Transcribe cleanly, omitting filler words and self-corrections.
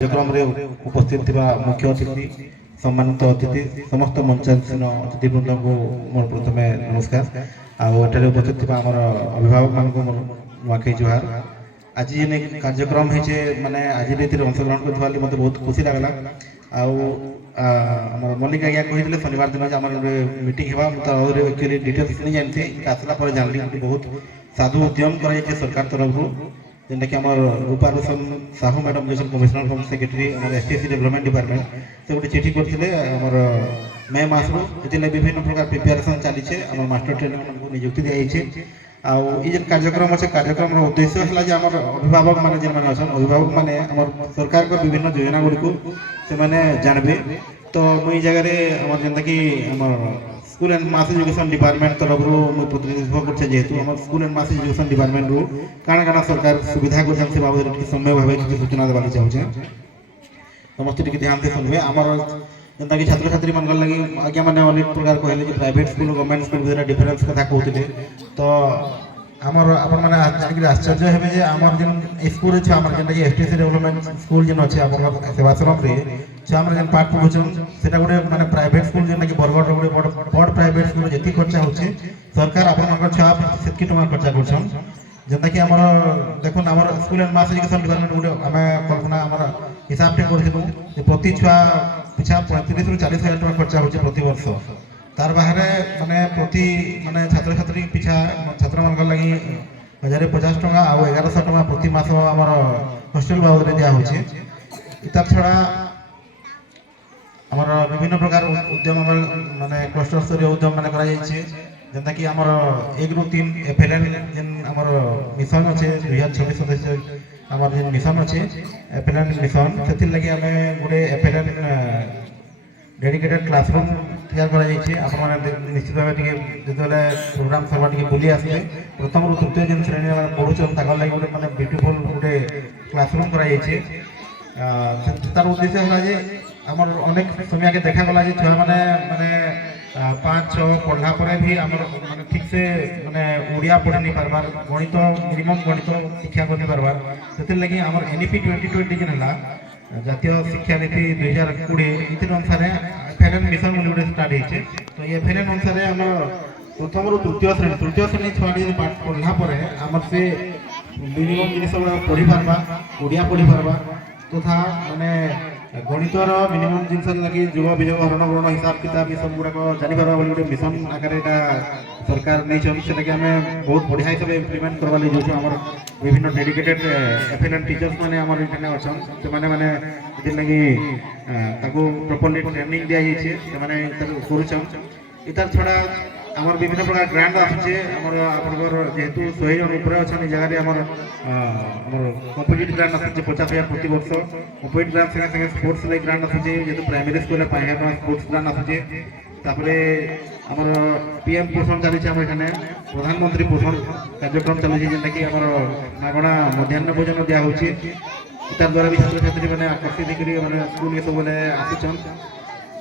कार्यक्रम रे उपस्थित थिबा मुख्य अतिथि सम्मानित अतिथि समस्त मंचासीन अतिथिवृंद को मोर प्रथमे नमस्कार। आठे उपस्थित थिबा हमर अभिभावक मान को नुआखाई जुहार। आज जेने कार्यक्रम है माने आज रीतिर अंशग्रहण करथवाली मते बहुत खुशी लागला। हमर मल्लिक आज्ञा कहितले शनिवार दिन हमर मीटिंग हेबा मते और एक्चुअली डिटेल्स नहीं जानथि आसला पर जानली बहुत साधु उद्यम कराई छै सरकार तरफ जेनटा कि आम रूपा रोशन साहू मैडम जो commissioner home secretary STC development department से गोटे चिठी करते मे मस विभिन्न प्रकार प्रिपेरेसन चली मास्टर ट्रेनिंग नियुक्ति दी आउ कार्यक्रम अच्छे कार्यक्रम उद्देश्य है अभिभावक मैंने जेन मैंने अभिभावक मैंने सरकार को विभिन्न योजना गुड़ी से जानवे। तो मुई जगह जेनता कि school and mass education department तरफ मुझे प्रतिनिधित्व करछे जेहेतु हमर school and mass education department रु काना काना सरकार सुविधा को से बाबद समय भाव किसी सूचना देवा चाहूँ समस्त टी ध्यान से सुनबे। आमर जेनता कि छात्र छात्री मान लगी आज्ञा मैंने अनेक प्रकार कहले कि प्राइवेट स्कूल गवर्नमेंट स्कूल भितर डिफरेंस कथा कहते। तो आमर अपन माने आश्चर्य हेबे जे आमर जेन स्कूल छै आमर जेनता कि एसटीसी डेवलपमेंट स्कूल जेन अछि आमर सेवाश्रम रे जे आमर जेन पाठ पढुछन सेटा गोटे माने प्राइवेट स्कूल जेन कि बरगढ़ गोटे बड़ प्राइवेट स्कूल जेति खर्चा होछि सरकार अपन छुआ सेतकी टका खर्चा करछन जेनता कि आमर देखुन आमर school and mass education department गोटे आमे कल्पना आमर हिसाब टे करथिलु जे प्रति छुआ पिछा 35 रु 40 हजार टका खर्चा होछि प्रति वर्ष। तार बाहरे माने प्रति माने छात्र छात्री पिछा छात्र मान लगी 1050 टका आ 1100 टका प्रति मास आमर हॉस्टल बाबद रे दिया होछि। इतार छड़ा आमर विभिन्न प्रकार उद्यम माने क्लस्टर स्तरीय उद्यम माने करा जाय छै जेंता कि आमर 1 रु 3 एफएलएन जेन आमर मिशन अछि 2026 सदस्य आमर जेन मिशन अछि एफएलएन मिशन सेति लागि हमें गुडे एफएलएन डेडिकेटेड क्लासरूम तैयार करा जाय छै। आपण माने निश्चित भाबे टिके जेतले प्रोग्राम सभा टिके बुली आसे प्रथम रु तृतीय जेन श्रेणी माने पढुछन ताकर लागि गुडे माने ब्यूटीफुल गुडे क्लासरूम करा जाय छै। तार उद्देश्य है जे आमर अनेक समय के देखा गला जे छुआ माने माने 5-6 पढ़ला परे भी आमर माने ठीक से माने ओडिया पढ़ नहीं पारबार गणित मिनिमम गणित शिक्षा कर नहीं पारबार सेति लागि आमर एनईपी 2020 जेन हला जातीय शिक्षा नीति 2020 इतिर अनुसार एफएलएन मिशन गुडी स्टार्ट हेचे। तो ये एफएलएन अनुसार आमर प्रथम रु तृतीय श्रेणी छुआ डी पाठ पढ़ला परे आमर से मिनिमम जिनिस पढ़ी पारबा ओडिया पढ़ी पारबा तथा माने गणितर मिनिमम जिनस लगी जुग विजोग हरण गण हिसाब किताब ये सब गुड़ाक जापर गोटे मिशन आकार सरकार नहीं से बहुत बढ़िया हिसाब इम्प्लीमेंट करवा लगे जो आम विभिन्न डेडिकेटेड एफएलएन टीचर्स मैंने आम अच्छा से मैंने लगी प्रॉपर्ली ट्रेनिंग दी जाए इतार छड़ा आमर विभिन्न प्रकार ग्रांट आसुचे आमर आपनकर जेहेतु 100 जन ऊपर अच्छा जगह आमर कॉम्पिटिटिव ग्रांट आसुचे 50,000 प्रति वर्ष कॉम्पिटिटिव ग्रांट संगे संगे स्पोर्ट्स लाइक ग्रांट आसुचे जेहेतु प्राइमरी स्कूल 5,000 स्पोर्ट्स ग्रांट आसुचे। तापरे आमर पीएम पोषण चली आम एखाने प्रधानमंत्री पोषण कार्यक्रम चली जेनटा कि आमर मागणा मध्याह्न भोजन दिया होछि। इतार द्वारा भी छात्र छात्री मैंने आकर्षित होकर स्कूल के सब आसुचन